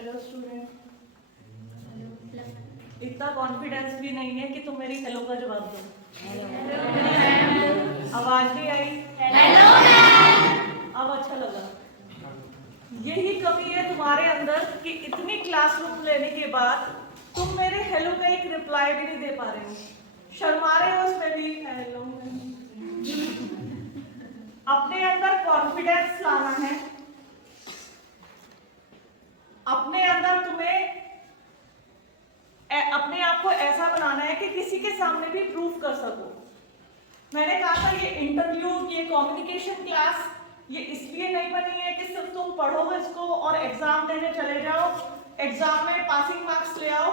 Hello student. इतना confidence भी नहीं है कि तुम मेरी हेलो का जवाब दो। आवाज नहीं आई? हेलो अब अच्छा लगा। यही कमी है तुम्हारे अंदर कि इतनी क्लासरूम लेने के बाद तुम मेरे हेलो का एक रिप्लाई भी नहीं दे पा रहे हो, शर्मा रहे हो उसमें भी। हेलो अपने अंदर कॉन्फिडेंस लाना है, अपने अंदर तुम्हें अपने आप को ऐसा बनाना है कि किसी के सामने भी प्रूफ कर सको। मैंने कहा था ये इंटरव्यू, ये कम्युनिकेशन क्लास ये इसलिए नहीं बनी है कि सिर्फ तुम पढ़ो इसको और एग्जाम देने चले जाओ, एग्जाम में पासिंग मार्क्स ले आओ।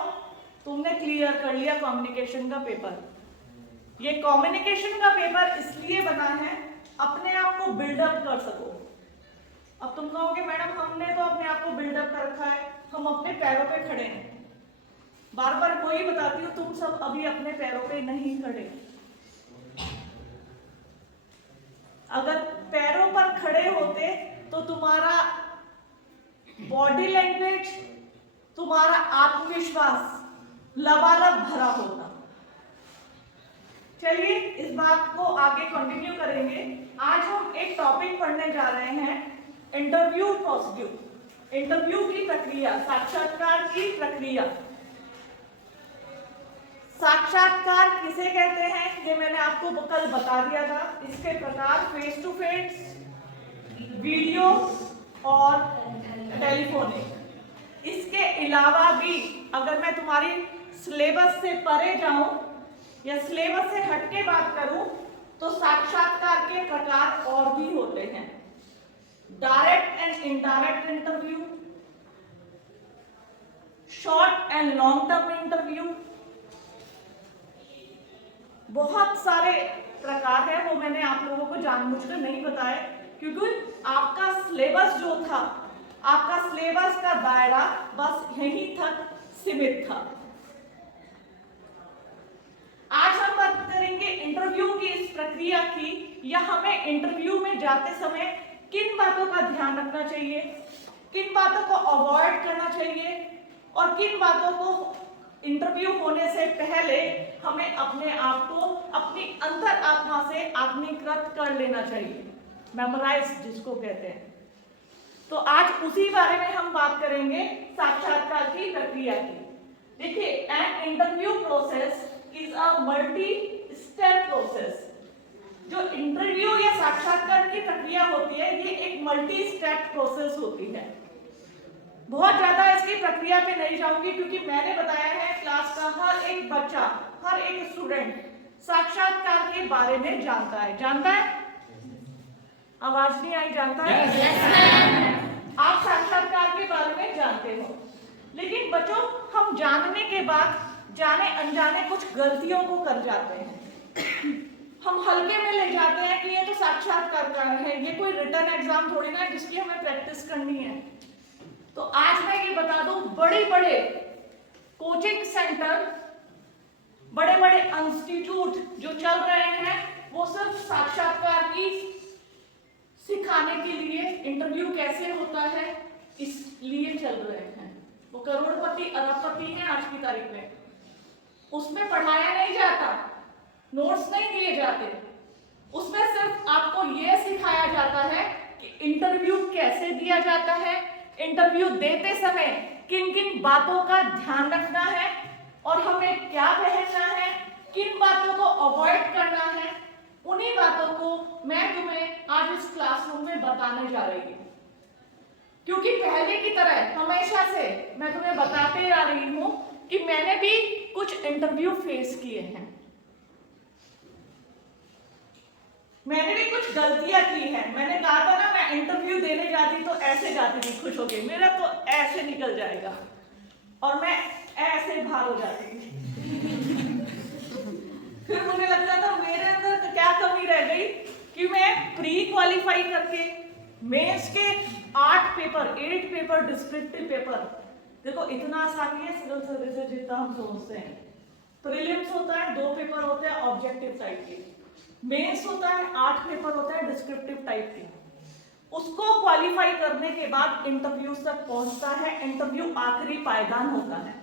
तुमने क्लियर कर लिया कम्युनिकेशन का पेपर। ये कम्युनिकेशन का पेपर इसलिए बना है अपने आप को बिल्डअप कर सको। अब तुम कहोगे मैडम हमने तो अपने आप को बिल्डअप कर रखा है, हम अपने पैरों पे खड़े हैं। बार बार वही बताती हूँ, तुम सब अभी अपने पैरों पे नहीं खड़े। अगर पैरों पर खड़े होते तो तुम्हारा बॉडी लैंग्वेज, तुम्हारा आत्मविश्वास लबालब भरा होता। चलिए इस बात को आगे कंटिन्यू करेंगे। आज हम एक टॉपिक पढ़ने जा रहे हैं, इंटरव्यू प्रोसीड्यूर, इंटरव्यू की प्रक्रिया, साक्षात्कार की प्रक्रिया। साक्षात्कार किसे कहते हैं ये मैंने आपको कल बता दिया था। इसके प्रकार फेस टू फेस, वीडियो और टेलीफोनिक। इसके अलावा भी अगर मैं तुम्हारी सिलेबस से परे जाऊं या सिलेबस से हटके बात करूं तो साक्षात्कार के प्रकार और भी होते हैं। Direct and indirect interview, short and long term interview, बहुत सारे प्रकार है। वो मैंने आप लोगों को जानबूझकर नहीं बताया क्योंकि आपका सिलेबस जो था, आपका सिलेबस का दायरा बस यहीं तक सीमित था। आज हम बात करेंगे इंटरव्यू की इस प्रक्रिया की, या हमें इंटरव्यू में जाते समय किन बातों का ध्यान रखना चाहिए, किन बातों को अवॉइड करना चाहिए और किन बातों को इंटरव्यू होने से पहले हमें अपने आप को अपनी अंतर आत्मा से आत्मीकृत कर लेना चाहिए, मेमोराइज जिसको कहते हैं। तो आज उसी बारे में हम बात करेंगे, साक्षात्कार की प्रक्रिया की। देखिए, an interview process is a multi step process. जो इंटरव्यू या साक्षात्कार की प्रक्रिया होती है ये एक मल्टी स्टेप प्रोसेस होती है। बहुत ज्यादा इसकी प्रक्रिया पे नहीं जाऊंगी क्योंकि मैंने बताया है क्लास का हर एक बच्चा, हर एक स्टूडेंट साक्षात्कार के बारे में जानता है। जानता है? आवाज नहीं आई? जानता है? yes, आप साक्षात्कार के बारे में जानते हो, लेकिन बच्चों हम जानने के बाद जाने अनजाने कुछ गलतियों को कर जाते हैं। हम हल्के में ले जाते हैं कि ये तो साक्षात्कार है, ये कोई रिटन एग्जाम थोड़ी ना है जिसकी हमें प्रैक्टिस करनी है। तो आज मैं ये बता दूं, बड़े बड़े कोचिंग सेंटर, बड़े बड़े इंस्टीट्यूट जो चल रहे हैं वो सिर्फ साक्षात्कार की सिखाने के लिए, इंटरव्यू कैसे होता है इसलिए चल रहे हैं। वो करोड़पति अरबपति हैं आज की तारीख में। उसमें पढ़ाया नहीं जाता, नोट्स नहीं दिए जाते, उसमें सिर्फ आपको यह सिखाया जाता है कि इंटरव्यू कैसे दिया जाता है, इंटरव्यू देते समय किन किन बातों का ध्यान रखना है और हमें क्या पहनना है, किन बातों को अवॉइड करना है। उन्हीं बातों को मैं तुम्हें आज इस क्लासरूम में बताने जा रही हूँ, क्योंकि पहले की तरह हमेशा से मैं तुम्हें बताते आ रही हूँ कि मैंने भी कुछ इंटरव्यू फेस किए हैं, मैंने भी कुछ गलतियां की हैं। मैंने कहा था ना मैं इंटरव्यू देने जाती तो ऐसे जाती थी खुश होके, मेरा तो ऐसे निकल जाएगा, और मैं ऐसे बाहर हो जाती थी। फिर मुझे लगता था मेरे अंदर तो क्या कमी रह गई कि मैं प्री क्वालिफाई करके मेंस के 8 पेपर डिस्क्रिप्टिव पेपर, देखो इतना आसान है सिविल सर्विसेज जितना हम सोचते हैं। प्रीलिम्स होता है 2 पेपर होते हैं ऑब्जेक्टिव टाइप के, मेंस होता है 8 पेपर होता है डिस्क्रिप्टिव टाइप के। उसको क्वालिफाई करने के बाद इंटरव्यू तक पहुंचता है। इंटरव्यू आखिरी पायदान होता है।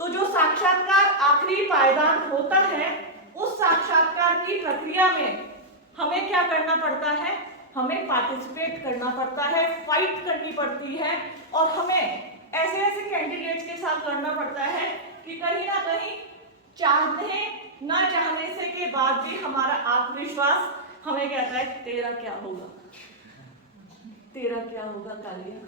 तो जो साक्षात्कार आखिरी पायदान होता है, उस साक्षात्कार की प्रक्रिया में हमें क्या करना पड़ता है? हमें पार्टिसिपेट करना पड़ता है, फाइट करनी पड़ती है, और हमें ऐसे ऐसे कैंडिडेट्स के साथ लड़ना पड़ता है कि कहीं ना कहीं चाहने ना चाहने से के बाद भी हमारा आत्मविश्वास हमें कहता है तेरा क्या होगा, तेरा क्या होगा कालिया।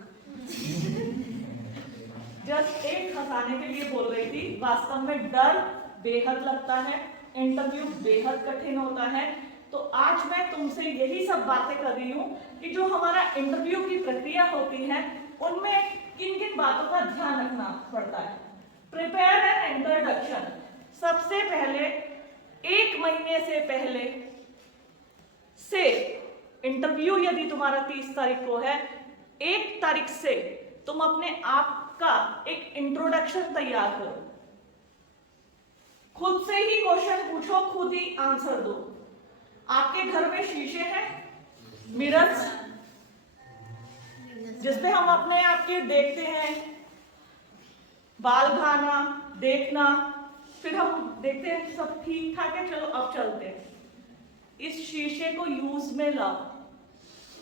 जस्ट एक हंसाने के लिए बोल रही थी, वास्तव में डर बेहद लगता है, इंटरव्यू बेहद कठिन होता है। तो आज मैं तुमसे यही सब बातें कर रही हूँ कि जो हमारा इंटरव्यू की प्रक्रिया होती है उनमें किन किन बातों का ध्यान रखना पड़ता है। Prepare an introduction. सबसे पहले 1 महीने से पहले से, इंटरव्यू यदि तुम्हारा 30 तारीख को है, 1 तारीख से तुम अपने आप का एक इंट्रोडक्शन तैयार करो। खुद से ही क्वेश्चन पूछो, खुद ही आंसर दो। आपके घर में शीशे हैं, मिरर्स, जिसपे हम अपने आप के देखते हैं, बाल भाना, देखना, फिर हम देखते हैं सब ठीक ठाक है, चलो अब चलते हैं। इस शीशे को यूज में लाओ।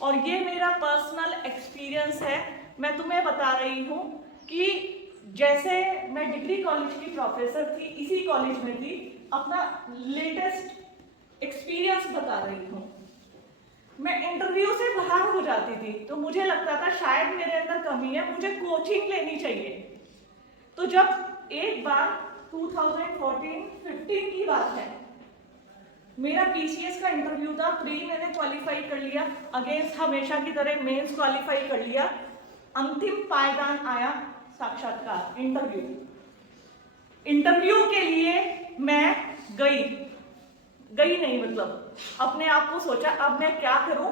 और ये मेरा पर्सनल एक्सपीरियंस है, मैं तुम्हें बता रही हूं कि जैसे मैं डिग्री कॉलेज की प्रोफेसर थी, इसी कॉलेज में थी, अपना लेटेस्ट एक्सपीरियंस बता रही हूँ। मैं इंटरव्यू से बाहर हो जाती थी तो मुझे लगता था शायद मेरे अंदर कमी है, मुझे कोचिंग लेनी चाहिए। तो जब एक बार 2014-15 की बात है, मेरा पीसीएस का इंटरव्यू था, प्री मैंने क्वालिफाई कर लिया, अगेंस्ट हमेशा की तरह मेंस क्वालिफाई कर लिया, अंतिम पायदान आया साक्षात्कार, इंटरव्यू। इंटरव्यू के लिए मैं गई नहीं, मतलब अपने आप को सोचा अब मैं क्या करूं।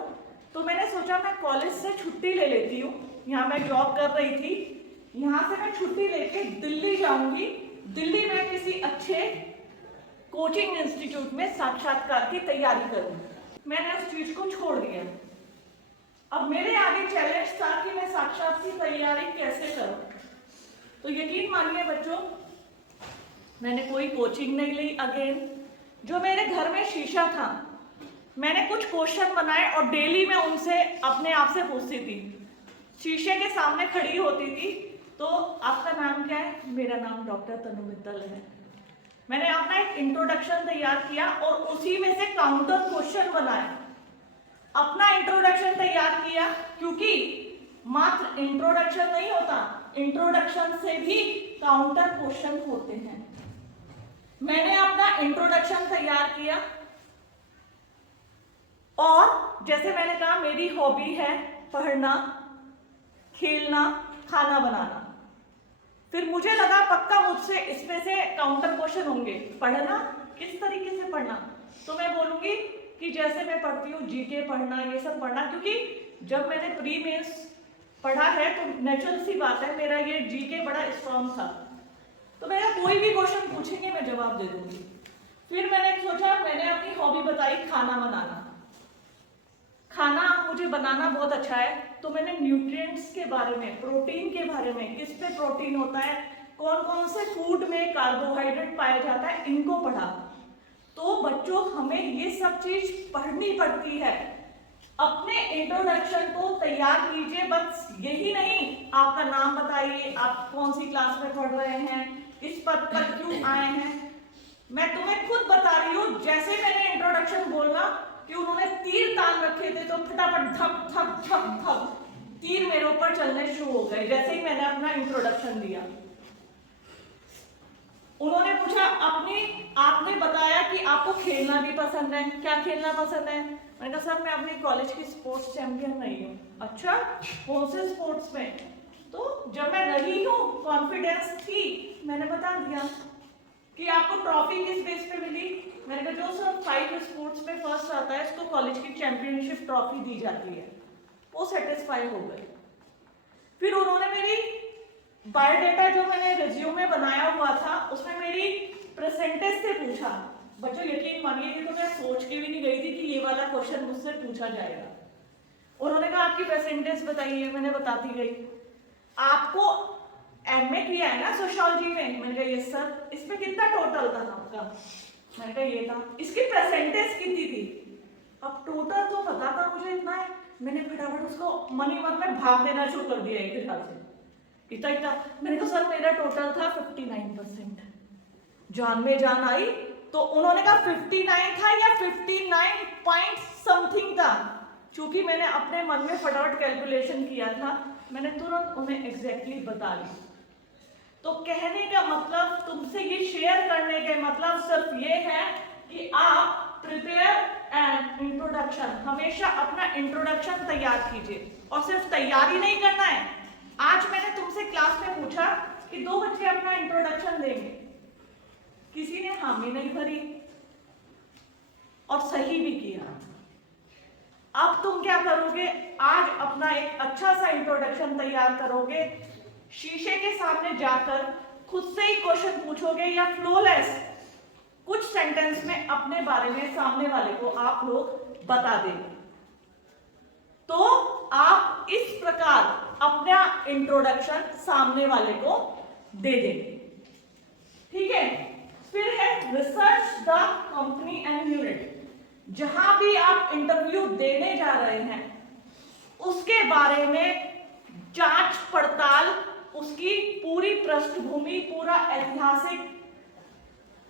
तो मैंने सोचा मैं कॉलेज से छुट्टी ले लेती हूँ, यहाँ मैं जॉब कर रही थी, यहाँ से मैं छुट्टी लेके दिल्ली जाऊंगी, दिल्ली में किसी अच्छे कोचिंग इंस्टीट्यूट में साक्षात्कार की तैयारी करूंगी। मैंने उस चीज को छोड़ दिया। अब मेरे आगे चैलेंज था कि मैं साक्षात की तैयारी कैसे करूं। तो यकीन मानिए बच्चों, मैंने कोई कोचिंग नहीं ली। अगेन जो मेरे घर में शीशा था, मैंने कुछ क्वेश्चन बनाए और डेली मैं उनसे अपने आप से पूछती थी। शीशे के सामने खड़ी होती थी, तो आपका नाम क्या है? मेरा नाम डॉक्टर तनु मित्तल है। मैंने अपना एक इंट्रोडक्शन तैयार किया और उसी में से काउंटर क्वेश्चन बनाए। अपना इंट्रोडक्शन तैयार किया, क्योंकि मात्र इंट्रोडक्शन नहीं होता, इंट्रोडक्शन से भी काउंटर क्वेश्चन होते हैं। मैंने अपना इंट्रोडक्शन तैयार किया और जैसे मैंने कहा मेरी हॉबी है पढ़ना, खेलना, खाना बनाना। फिर मुझे लगा पक्का मुझसे इसमें से काउंटर क्वेश्चन होंगे। पढ़ना, किस तरीके से पढ़ना? तो मैं बोलूंगी कि जैसे मैं पढ़ती हूँ, जीके पढ़ना, ये सब पढ़ना, क्योंकि जब मैंने प्री मेंस पढ़ा है तो नेचुरल सी बात है मेरा ये जीके बड़ा स्ट्रॉन्ग था, तो मेरा कोई भी क्वेश्चन पूछेंगे मैं जवाब दे दूंगी। फिर मैंने सोचा, मैंने अपनी हॉबी बताई खाना बनाना। खाना मुझे बनाना बहुत अच्छा है, तो मैंने न्यूट्रिएंट्स के बारे में, प्रोटीन के बारे में, किस पे प्रोटीन होता है, कौन कौन से फूड में कार्बोहाइड्रेट पाया जाता है, इनको पढ़ा। तो बच्चों हमें ये सब चीज पढ़नी पड़ती है। अपने इंट्रोडक्शन को तैयार कीजिए, बस यही नहीं, आपका नाम बताइए, आप कौन सी क्लास में पढ़ रहे हैं, इस पद पर क्यों आए हैं। मैं तुम्हें खुद बता रही हूँ, जैसे मैंने इंट्रोडक्शन बोला कि उन्होंने तीर तान रखे थे, तो फटाफट धप धप धप धप तीर मेरे ऊपर चलने शुरू हो गए जैसे ही मैंने अपना इंट्रोडक्शन दिया। उन्होंने पूछा आपने बताया कि आपको खेलना भी पसंद है, क्या खेलना पसंद है? मैंने कहा सर मैं अपनी कॉलेज की स्पोर्ट्स चैंपियन रही हूँ। अच्छा, कौन से स्पोर्ट्स में? तो जब मैं रही हूँ, कॉन्फिडेंस थी, मैंने बता दिया कि आपको ट्रॉफी किस बेस पे मिली। मैंने कहा जो सर 5 स्पोर्ट्स में फर्स्ट आता है उसको कॉलेज की चैंपियनशिप ट्रॉफी दी जाती है। वो सेटिस्फाई हो गए। फिर उन्होंने मेरी बायोडाटा जो मैंने रिज्यूमे बनाया हुआ था उसमें मेरी परसेंटेज से पूछा। बच्चों यकीन मानिए कि तो मैं सोच के भी नहीं गई थी कि ये वाला क्वेश्चन मुझसे पूछा जाएगा। उन्होंने कहा आपकी परसेंटेज बताइए, मैंने बताती गई। आपको एमए किया है ना सोशियोलॉजी में? मैंने कहा यस सर। इसमें कितना टोटल था आपका? मैंने कहा ये था। इसकी परसेंटेज कितनी थी? अब टोटल तो पता था मुझे इतना है, मैंने फटाफट उसको मनी मन में भाग देना शुरू कर दिया एक हिसाब से, इतना इतना। मैंने कहा सर मेरा टोटल था 59%। जान में जान आई तो उन्होंने कहा 59 था या 59 पॉइंट समथिंग था। चूंकि मैंने अपने मन में फटाफट कैलकुलेशन किया था, मैंने तुरंत उन्हें एग्जैक्टली बता दी। तो कहने का मतलब, तुमसे ये शेयर करने का मतलब सिर्फ ये है कि आप प्रिपेयर एंड इंट्रोडक्शन, हमेशा अपना इंट्रोडक्शन तैयार कीजिए। और सिर्फ तैयारी नहीं करना है। आज मैंने तुमसे क्लास में पूछा कि 2 बच्चे अपना इंट्रोडक्शन देंगे, किसी ने हामी नहीं भरी और सही भी किया। अब तुम क्या करोगे? आज अपना एक अच्छा सा इंट्रोडक्शन तैयार करोगे, शीशे के सामने जाकर खुद से ही क्वेश्चन पूछोगे या फ्लोलेस कुछ सेंटेंस में अपने बारे में सामने वाले को आप लोग बता देंगे। तो आप इस प्रकार अपना इंट्रोडक्शन सामने वाले को दे देंगे, ठीक है। फिर है research the company and unit. जहां भी आप इंटरव्यू देने जा रहे हैं उसके बारे में जांच पड़ताल, उसकी पूरी पृष्ठभूमि, पूरा ऐतिहासिक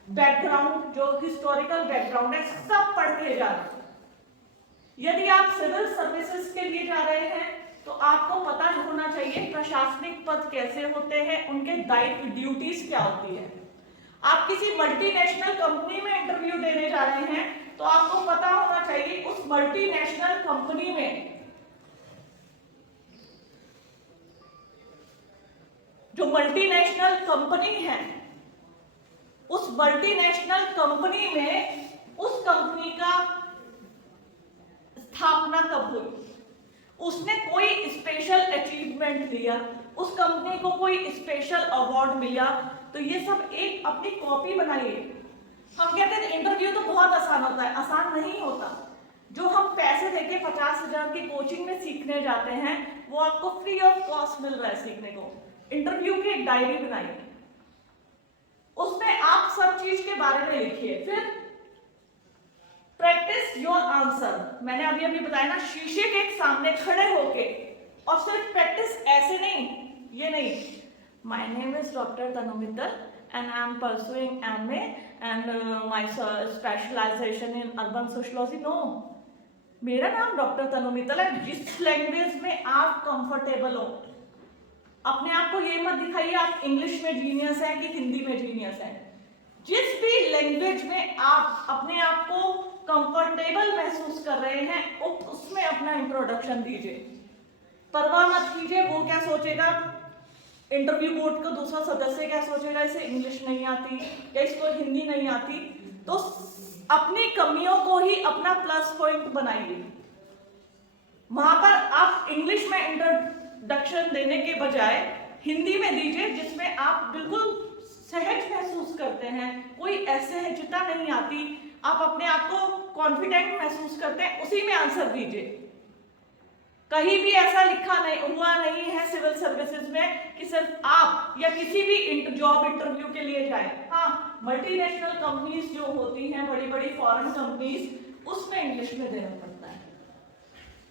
बैकग्राउंड, जो हिस्टोरिकल बैकग्राउंड है, सब पढ़ के जाना। यदि आप सिविल सर्विसेज के लिए जा रहे हैं तो आपको पता होना चाहिए प्रशासनिक पद कैसे होते हैं, उनके दायित्व, ड्यूटीज क्या होती है। आप किसी मल्टीनेशनल कंपनी में इंटरव्यू देने जा रहे हैं तो आपको पता होना चाहिए उस मल्टीनेशनल कंपनी में जो मल्टीनेशनल कंपनी है, उस मल्टीनेशनल कंपनी में उस कंपनी का स्थापना कब हुई, उसने कोई स्पेशल अचीवमेंट लिया, उस कंपनी को कोई स्पेशल अवार्ड मिला, तो ये सब एक अपनी कॉपी बनाइए। हम कहते हैं इंटरव्यू तो बहुत आसान होता है, आसान नहीं होता। जो हम पैसे देके 50,000 की कोचिंग में सीखने जाते हैं वो आपको फ्री ऑफ कॉस्ट मिल रहा है सीखने को। इंटरव्यू की एक डायरी बनाइए, उसमें आप सब चीज के बारे में लिखिए। फिर प्रैक्टिस योर आंसर। मैंने अभी अभी बताया ना, शीशे के सामने खड़े होके, और सिर्फ प्रैक्टिस ऐसे नहीं, ये नहीं, my name is doctor Tanu Mittal and I am pursuing MA and my specialization in urban sociology. No, मेरा नाम डॉक्टर तनु मित्तल है। जिस लैंग्वेज में आप कंफर्टेबल हो, अपने आप को ये मत दिखाइए आप इंग्लिश में जीनियस है कि हिंदी में जीनियस है। जिस भी लैंग्वेज में आप अपने आप को कंफर्टेबल महसूस कर रहे हैं उसमें अपना इंट्रोडक्शन दीजिए। परवाह मत कीजिए वो क्या सोचेगा, इंटरव्यू बोर्ड का दूसरा सदस्य क्या सोचेगा, इसे इंग्लिश नहीं आती या इसको हिंदी नहीं आती। तो अपनी कमियों को ही अपना प्लस पॉइंट बनाइए। वहां पर आप इंग्लिश में इंट्रोडक्शन देने के बजाय हिंदी में दीजिए, जिसमें आप बिल्कुल सहज महसूस करते हैं, कोई असहजता नहीं आती, आप अपने आप को कॉन्फिडेंट महसूस करते हैं, उसी में आंसर दीजिए। कहीं भी ऐसा लिखा नहीं हुआ नहीं है सिविल सर्विसेज में कि सिर्फ आप या किसी भी जॉब इंटरव्यू के लिए जाए। हाँ, मल्टीनेशनल कंपनीज जो होती हैं, बड़ी बड़ी फॉरेन कंपनीज, उसमें इंग्लिश में देना पड़ता है,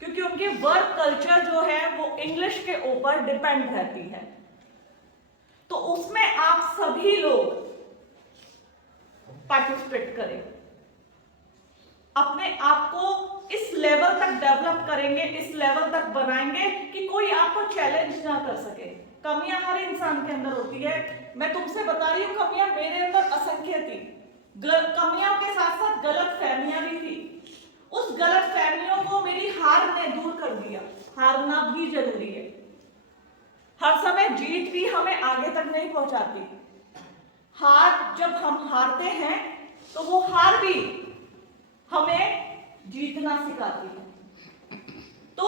क्योंकि उनके वर्क कल्चर जो है वो इंग्लिश के ऊपर डिपेंड रहती है। तो उसमें आप सभी लोग पार्टिसिपेट करें, अपने आप को इस लेवल तक डेवलप करेंगे, इस लेवल तक बनाएंगे कि कोई आपको चैलेंज ना कर सके। कमियां हर इंसान के अंदर होती है, मैं तुमसे बता रही हूँ कमियां मेरे अंदर असंख्य थी। कमियों के साथ साथ गलत फहमियां भी थी। उस गलत फहमियों को मेरी हार ने दूर कर दिया। हारना भी जरूरी है, हर समय जीत भी हमें आगे तक नहीं पहुंचाती। हार, जब हम हारते हैं तो वो हार भी हमें जीतना सिखाती है। तो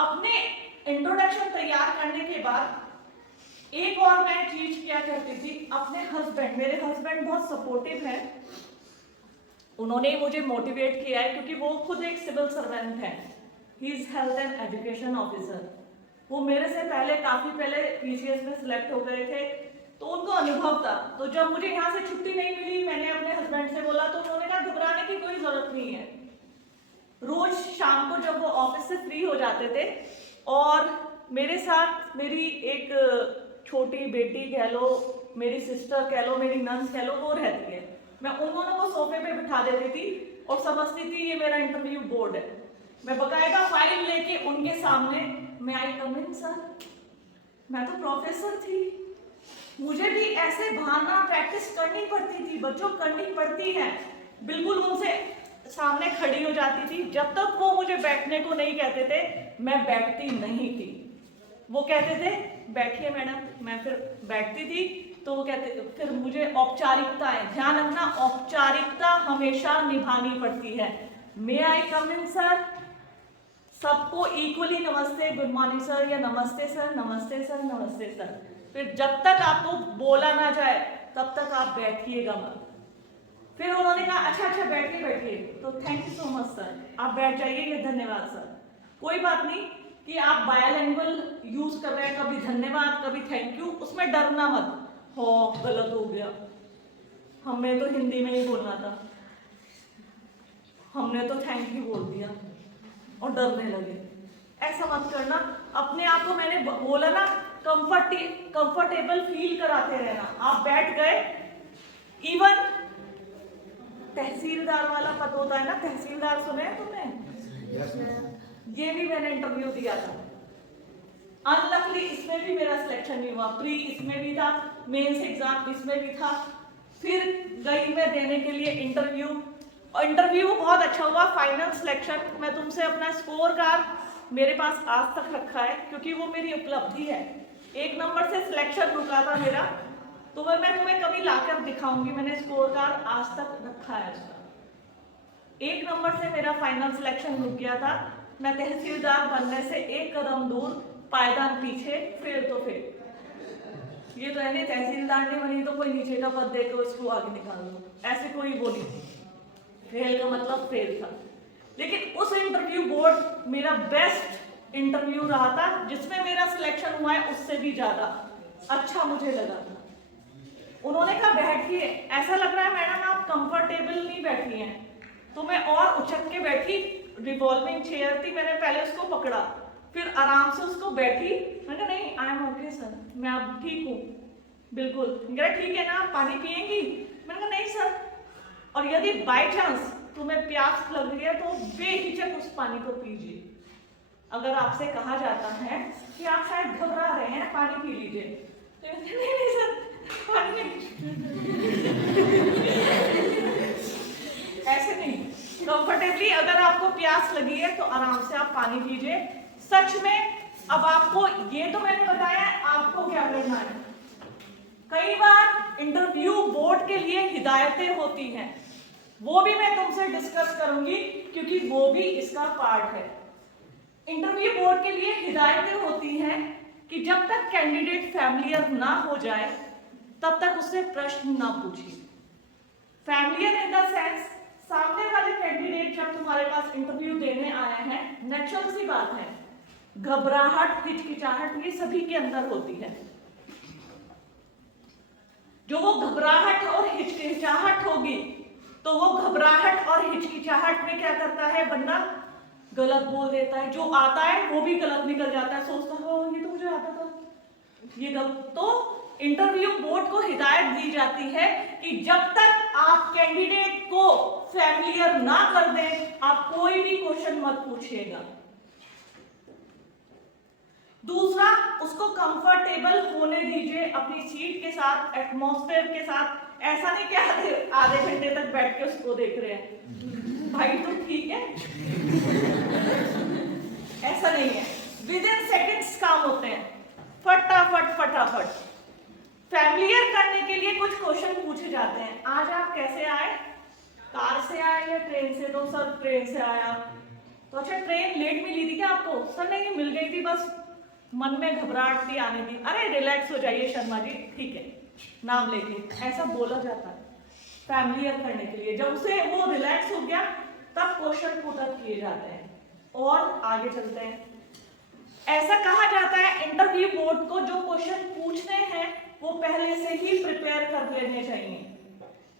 अपने इंट्रोडक्शन तैयार करने के बाद एक और मैं चीज क्या करती थी, अपने हस्बैंड, मेरे हस्बैंड बहुत सपोर्टिव है, उन्होंने मुझे मोटिवेट किया है क्योंकि वो खुद एक सिविल सर्वेंट है। He is health and education officer. वो मेरे से पहले काफी पहले पीसीएस में सिलेक्ट हो गए थे, तो उनको अनुभव था। तो जब मुझे यहाँ से छुट्टी नहीं मिली, मैंने अपने हस्बैंड से बोला, तो उन्होंने कहा घबराने की कोई जरूरत नहीं है। रोज शाम को जब वो ऑफिस से फ्री हो जाते थे, और मेरे साथ मेरी एक छोटी बेटी कह लो, मेरी सिस्टर कह लो, मेरी नंद कह लो, वो रहती है। मैं उन दोनों को सोफे पे बिठा देती थी और समझती थी ये मेरा इंटरव्यू बोर्ड है। मैं बकायदा फाइल लेके उनके सामने, मैं आई कम इन सर, मैं तो प्रोफेसर थी, मुझे भी ऐसे भाना प्रैक्टिस करनी पड़ती थी, बच्चों करनी पड़ती है। बिल्कुल उनसे सामने खड़ी हो जाती थी। जब तक वो मुझे बैठने को नहीं कहते थे, मैं बैठती नहीं थी। वो कहते थे बैठिए मैडम, मैं फिर बैठती थी। तो वो कहते, फिर मुझे औपचारिकताएं, ध्यान रखना, औपचारिकता हमेशा निभानी पड़ती है। मे आई कम इन सर, सबको इक्वली नमस्ते, गुड मॉर्निंग सर, या नमस्ते सर, नमस्ते सर, नमस्ते सर। फिर जब तक आपको बोला ना जाए तब तक आप बैठिएगा मत। फिर उन्होंने कहा अच्छा अच्छा बैठिए बैठिए, तो thank you so much sir, आप बैठ जाइए, धन्यवाद सर। कोई बात नहीं कि आप बायलैंग्वेज यूज कर रहे हैं, कभी धन्यवाद कभी थैंक यू, उसमें डरना मत हो गलत हो गया, हमें तो हिंदी में ही बोलना था, हमने तो थैंक यू बोल दिया और डरने लगे। ऐसा मत करना। अपने आप को, मैंने बोला ना, कंफर्टेबल फील कराते रहना। आप बैठ गए, इवन तहसीलदार वाला पद होता है ना, तहसीलदार सुने हैं तुमने? ये भी मैंने इंटरव्यू दिया था। अनलकली इसमें भी मेरा सिलेक्शन नहीं हुआ। प्री इसमें भी था, मेंस एग्जाम इसमें भी था। फिर गई मैं देने के लिए इंटरव्यू, और इंटरव्यू बहुत अच्छा हुआ, फाइनल सिलेक्शन। मैं तुमसे अपना स्कोर कार्ड मेरे पास आज तक रखा है, क्योंकि वो मेरी उपलब्धि है। 1 नंबर से सिलेक्शन रुका था मेरा, तो वह मैं तुम्हें कभी लाकर दिखाऊंगी। मैंने स्कोर कार्ड आज तक रखा है उसका। 1 नंबर से मेरा फाइनल सिलेक्शन रुक गया था। मैं तहसीलदार बनने से 1 कदम दूर, पायदान पीछे, फेल तो फेल। ये तो है नहीं, तहसीलदार नहीं बनी तो कोई नीचे का पद देकर उसको आगे निकाल दो, ऐसे कोई बोली थी। फेल का मतलब फेल था। लेकिन उस इंटरव्यू बोर्ड मेरा बेस्ट इंटरव्यू रहा था, जिसमें मेरा सिलेक्शन हुआ है उससे भी ज्यादा अच्छा मुझे लगा था। उन्होंने कहा बैठिए, ऐसा लग रहा है मैडम आप कंफर्टेबल नहीं बैठी हैं। तो मैं और उछक के बैठी, रिवॉल्विंग चेयर थी, मैंने पहले उसको पकड़ा, फिर आराम से उसको बैठी। मैंने कहा नहीं आई एम ओके सर, मैं अब ठीक हूँ बिल्कुल। कह ठीक है ना, पानी पिएंगी? मैंने कहा नहीं सर। और यदि बाय चांस तुम्हें प्यास लग रही है तो बेहिचक उस पानी को पीजिए। अगर आपसे कहा जाता है कि आप शायद घबरा रहे हैं, पानी पी लीजिए, तो नहीं नहीं सर पानी ऐसे नहीं, कंफर्टेबली अगर आपको प्यास लगी है तो आराम से आप पानी पीजिए। सच में अब आपको ये तो मैंने बताया, आपको क्या करना है। कई बार इंटरव्यू बोर्ड के लिए हिदायतें होती हैं, वो भी मैं तुमसे डिस्कस करूंगी, क्योंकि वो भी इसका पार्ट है। इंटरव्यू बोर्ड के लिए हिदायतें होती हैं कि जब तक कैंडिडेट फैमिलियर ना हो जाए तब तक उससे प्रश्न ना पूछिए। फैमिलियर इन द सेंस, सामने वाले कैंडिडेट जब तुम्हारे पास इंटरव्यू देने आए हैं, नेचुरल सी बात है, घबराहट, हिचकिचाहट ये सभी के अंदर होती है। जो वो घबराहट और हिचकिचाहट होगी, तो वो घबराहट और हिचकिचाहट में क्या करता है बंदा, गलत बोल देता है। जो आता है वो भी गलत निकल जाता है, सोचता है ये तो मुझे आता था, ये गलत। तो इंटरव्यू बोर्ड को हिदायत दी जाती है कि जब तक आप कैंडिडेट को फैमिलियर ना कर दें, आप कोई भी क्वेश्चन मत पूछिएगा। दूसरा, उसको कंफर्टेबल होने दीजिए अपनी सीट के साथ, एटमॉस्फेयर के साथ। ऐसा नहीं कि आधे घंटे तक बैठ के उसको देख रहे हैं, भाई तो ठीक है ऐसा नहीं है। विद इन सेकेंड्स काम होते हैं, फटाफट फटाफट। फैमिलियर करने के लिए कुछ क्वेश्चन पूछे जाते हैं। आज आप कैसे आए, कार से आए या ट्रेन से? तो सर ट्रेन से आया। तो अच्छा ट्रेन लेट मिली थी क्या आपको? सर नहीं मिल गई थी, बस मन में घबराहट थी आने की। अरे रिलैक्स हो जाइए शर्मा जी, ठीक है, नाम लेके, ऐसा बोला जाता है फैमिलियर करने के लिए। जब उसे वो रिलैक्स हो गया तब क्वेश्चन पुट अप किए जाते हैं। और आगे चलते हैं। ऐसा कहा जाता है इंटरव्यू बोर्ड को जो क्वेश्चन पूछने हैं वो पहले से ही प्रिपेयर कर लेने चाहिए।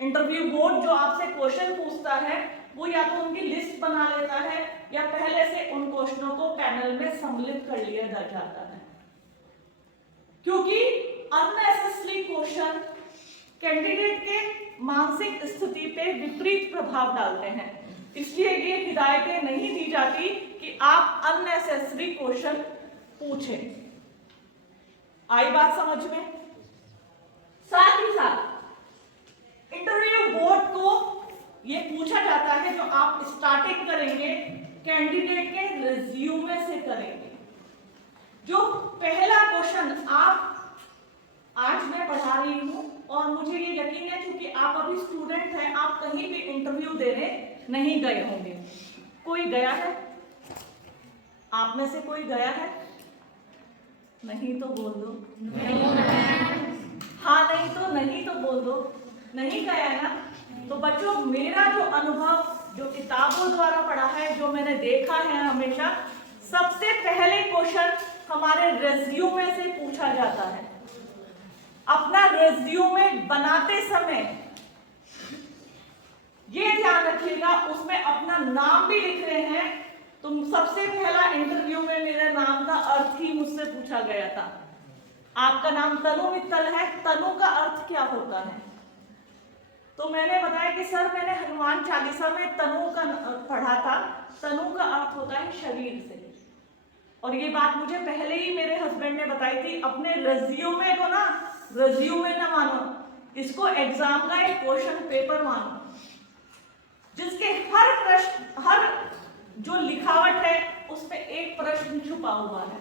इंटरव्यू बोर्ड जो आपसे क्वेश्चन पूछता है वो या तो उनकी लिस्ट बना लेता है या पहले से उन क्वेश्चनों को पैनल में सम्मिलित कर लिया जाता है, क्योंकि अननेसेसरी क्वेश्चन कैंडिडेट के मानसिक स्थिति पे विपरीत प्रभाव डालते हैं। इसलिए ये हिदायतें नहीं दी जाती कि आप अननेसेसरी क्वेश्चन पूछें। आई बात समझ में? साथ ही साथ इंटरव्यू बोर्ड को ये पूछा जाता है जो आप स्टार्टिंग करेंगे कैंडिडेट के रिज्यूमे से करेंगे। जो पहला क्वेश्चन आप आज मैं पढ़ा रही हूं और मुझे ये यकीन है क्योंकि आप अभी स्टूडेंट हैं, आप कहीं भी इंटरव्यू देने नहीं गए होंगे। कोई गया है? आप में से कोई गया है? नहीं तो बोल दो। हाँ नहीं तो बोल दो। नहीं गया है ना? तो बच्चों, मेरा जो अनुभव जो किताबों द्वारा पढ़ा है, जो मैंने देखा है, हमेशा सबसे पहले क्वेश्चन हमारे रिज्यूमे से पूछा जाता है। अपना रिज्यूमे बनाते समय ये ध्यान रखिएगा उसमें अपना नाम भी लिख रहे हैं। तो सबसे पहला इंटरव्यू में मेरे नाम का अर्थ ही मुझसे पूछा गया था। आपका नाम तनु मित्तल है, तनु का अर्थ क्या होता है? तो मैंने बताया कि सर मैंने हनुमान चालीसा में तनु का पढ़ा था। तनु का अर्थ होता है शरीर से। और ये बात मुझे पहले ही मेरे हस्बैंड ने बताई थी। अपने रिज्यूमे को ना रिज्यूमे ना मानो, इसको एग्जाम का एक क्वेश्चन पेपर मानो, जिसके हर प्रश्न, हर जो लिखावट है उस पे एक प्रश्न छुपा हुआ है।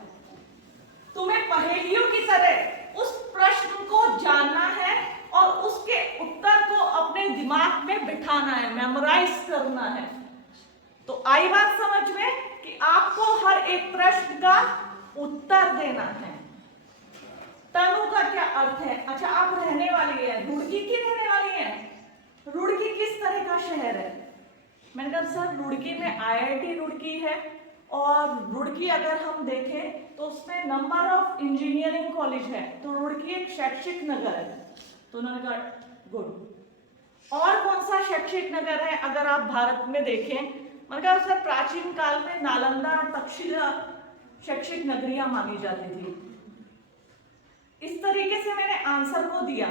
तुम्हें पहेलियों की तरह उस प्रश्न को जानना है और उसके उत्तर को अपने दिमाग में बिठाना है, मेमोराइज करना है। तो आई बात समझ में कि आपको हर एक प्रश्न का उत्तर देना है। तनु का क्या अर्थ है? अच्छा, आप रहने वाली है, रुड़की की रहने वाली है। रुड़की किस तरह का शहर है? मैंने कहा सर रुड़की में IIT रुड़की है और रुड़की अगर हम देखें तो उसमें नंबर ऑफ इंजीनियरिंग कॉलेज है, तो रुड़की एक शैक्षिक नगर है। तो उन्होंने कहा गुड। और कौन सा शैक्षिक नगर है अगर आप भारत में देखें? मैंने कहा सर प्राचीन काल में नालंदा और तक्षशिला शैक्षिक नगरियां मानी जाती थी। इस तरीके से मैंने आंसर को दिया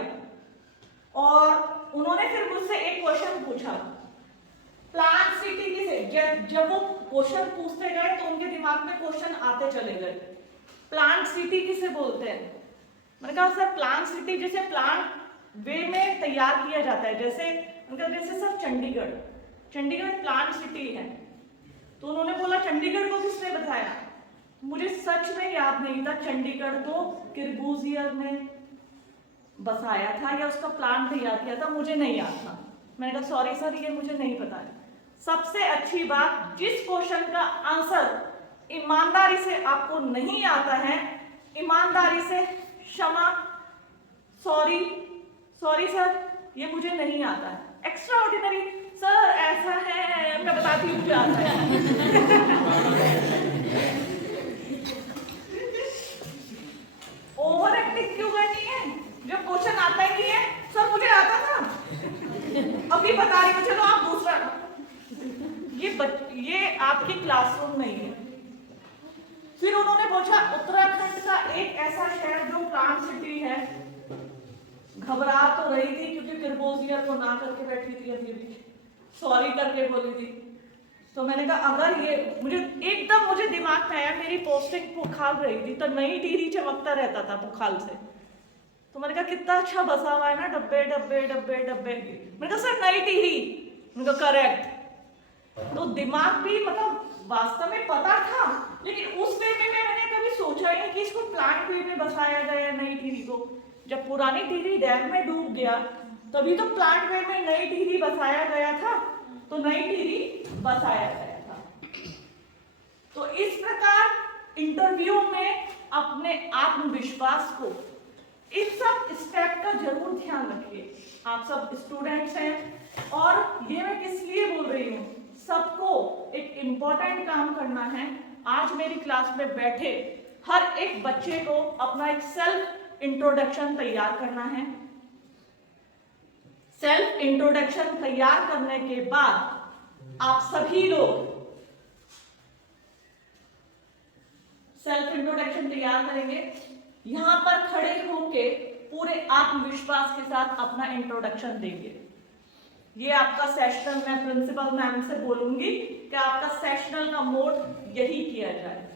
और उन्होंने फिर मुझसे एक क्वेश्चन पूछा, प्लांट सिटी किसे? जब वो क्वेश्चन पूछते गए तो उनके दिमाग में क्वेश्चन आते चले गए। प्लांट सिटी किसे बोलते हैं? मैंने कहा सर प्लांट सिटी जैसे प्लांट वे में तैयार किया जाता है, जैसे सर चंडीगढ़ प्लांट सिटी है। तो उन्होंने बोला चंडीगढ़ को किसने बताया? मुझे सच में याद नहीं था चंडीगढ़ को किर्गुजियर ने बसाया था या उसका प्लान तैयार किया था, मुझे नहीं याद था। मैंने कहा सॉरी सर ये मुझे नहीं पता है। सबसे अच्छी बात, जिस क्वेश्चन का आंसर ईमानदारी से आपको नहीं आता है, ईमानदारी से क्षमा, सॉरी सर ये मुझे नहीं आता है। एक्स्ट्रा ऑर्डिनरी सर ऐसा है, मैं बताती हूँ मुझे आता है। ओवर एक्टिंग क्यों करनी है? जब क्वेश्चन आता ही नहीं है, सर मुझे आता था अभी बता रही हूँ, चलो आप दूसरा। ये आपकी क्लासरूम नहीं है। फिर उन्होंने पूछा उत्तराखंड का एक ऐसा शहर जो प्लांट सिटी है। घबरा तो रही थी क्योंकि किर्गुजियर को ना करके बैठी थी, अभी सॉरी करके बोली थी। तो मैंने कहा अगर ये मुझे दिमाग में आया, मेरी पोस्टिंग पुखाल रही थी तो नई टिहरी चमकता रहता था पुखाल से। तो मैंने कहा कितना अच्छा बसा हुआ है ना, डब्बे डब्बे डब्बे डब्बे। मैंने कहा सर नई टिहरी, मैंने कहा करेक्ट। तो दिमाग भी मतलब वास्तव में पता था, लेकिन उस वे में मैंने कभी सोचा ही नहीं कि इसको प्लांट वे में बसाया गया नई टिहरी को। जब पुरानी टिहरी डैम में डूब गया तभी तो प्लांट वे में नई टिहरी बसाया गया था, तो नई टिहरी बसाया गया था। तो इस प्रकार इंटरव्यू में अपने आत्मविश्वास को, इस सब स्टेप का जरूर ध्यान रखिए। आप सब स्टूडेंट्स हैं और ये मैं किस लिए बोल रही हूँ, सबको एक इंपॉर्टेंट काम करना है। आज मेरी क्लास में बैठे हर एक बच्चे को अपना एक सेल्फ इंट्रोडक्शन तैयार करना है। सेल्फ इंट्रोडक्शन तैयार करने के बाद आप सभी लोग सेल्फ इंट्रोडक्शन तैयार करेंगे। यहां पर खड़े होके पूरे आत्मविश्वास के साथ अपना इंट्रोडक्शन देंगे। ये आपका सेशनल, मैं प्रिंसिपल मैम से बोलूंगी कि आपका सेशनल का मोड यही किया जाए।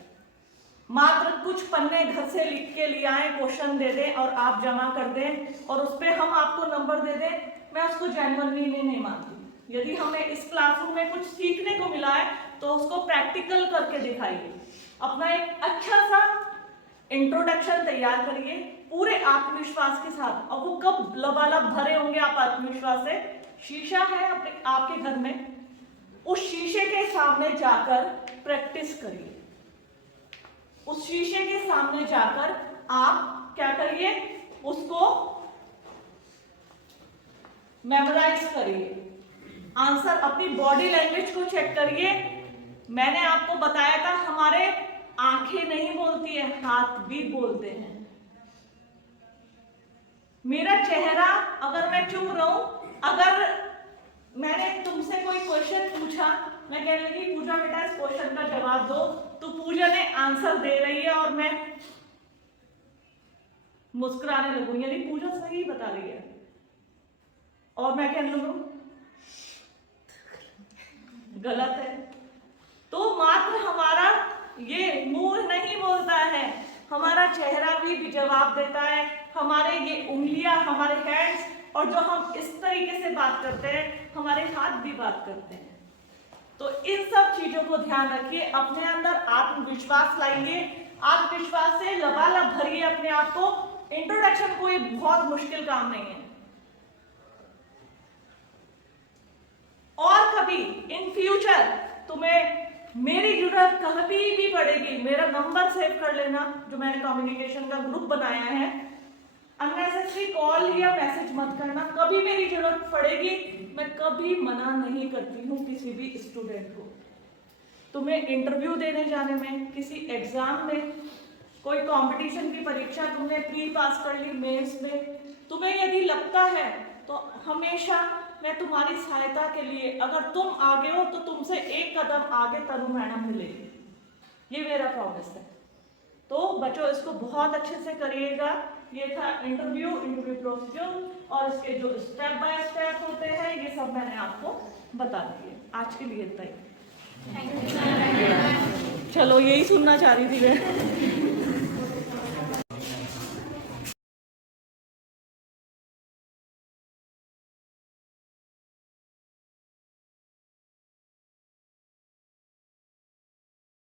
मात्र कुछ पन्ने घर से लिख के ले आए, क्वेश्चन दे दें और आप जमा कर दें और उस पर हम आपको नंबर दे दें, मैं उसको जेन्युइनली नहीं मानती। यदि हमें इस क्लासरूम में कुछ सीखने को मिला है तो उसको प्रैक्टिकल करके दिखाइए। अपना एक अच्छा सा इंट्रोडक्शन तैयार करिए पूरे आत्मविश्वास के साथ। और वो कब लबालब भरे होंगे आप आत्मविश्वास से? शीशा है आपके घर में, उस शीशे के सामने जाकर प्रैक्टिस करिए। उस शीशे के सामने जाकर आप क्या करिए, उसको मेमोराइज करिए। आंसर, अपनी बॉडी लैंग्वेज को चेक करिए। मैंने आपको बताया था हमारे आंखें नहीं बोलती है, हाथ भी बोलते हैं। मेरा चेहरा, अगर मैं चुप रहूं, अगर मैंने तुमसे कोई क्वेश्चन पूछा, मैं कह लगी पूजा बेटा इस क्वेश्चन का जवाब दो, तो पूजा ने आंसर दे रही है और मैं मुस्कुराने लगूं, यानी पूजा सही बता रही है और मैं कहने लगूं गलत है। तो मात्र हमारा ये मुंह नहीं बोलता है, हमारा चेहरा भी जवाब देता है। हमारे ये उंगलियां, हमारे हैंड्स, और जो हम इस तरीके से बात करते हैं, हमारे हाथ भी बात करते हैं। तो इन सब चीजों को ध्यान रखिए, अपने अंदर आत्मविश्वास लाइए, आत्मविश्वास से लबालब भरिए अपने आप को। इंट्रोडक्शन कोई बहुत मुश्किल काम नहीं है। और कभी इन फ्यूचर तुम्हें मेरी जरूरत कभी भी पड़ेगी, मेरा नंबर सेव कर लेना जो मैंने कम्युनिकेशन का ग्रुप बनाया है। अननेसेसरी कॉल या मैसेज मत करना, कभी मेरी जरूरत पड़ेगी, मैं कभी मना नहीं करती हूँ किसी भी स्टूडेंट को। तुम्हें इंटरव्यू देने जाने में, किसी एग्जाम में, कोई कंपटीशन की परीक्षा तुमने प्री पास कर ली, मेंस में, तुम्हें यदि लगता है तो हमेशा मैं तुम्हारी सहायता के लिए, अगर तुम आगे हो तो तुमसे एक कदम आगे तनु मैडम मिलेगी, ये मेरा प्रॉमिस है। तो बच्चों इसको बहुत अच्छे से करिएगा। ये था इंटरव्यू प्रोसीजर और इसके जो स्टेप बाय स्टेप होते हैं ये सब मैंने आपको बता दिए। आज के लिए इतना ही। चलो यही सुनना चाह रही थी मैं।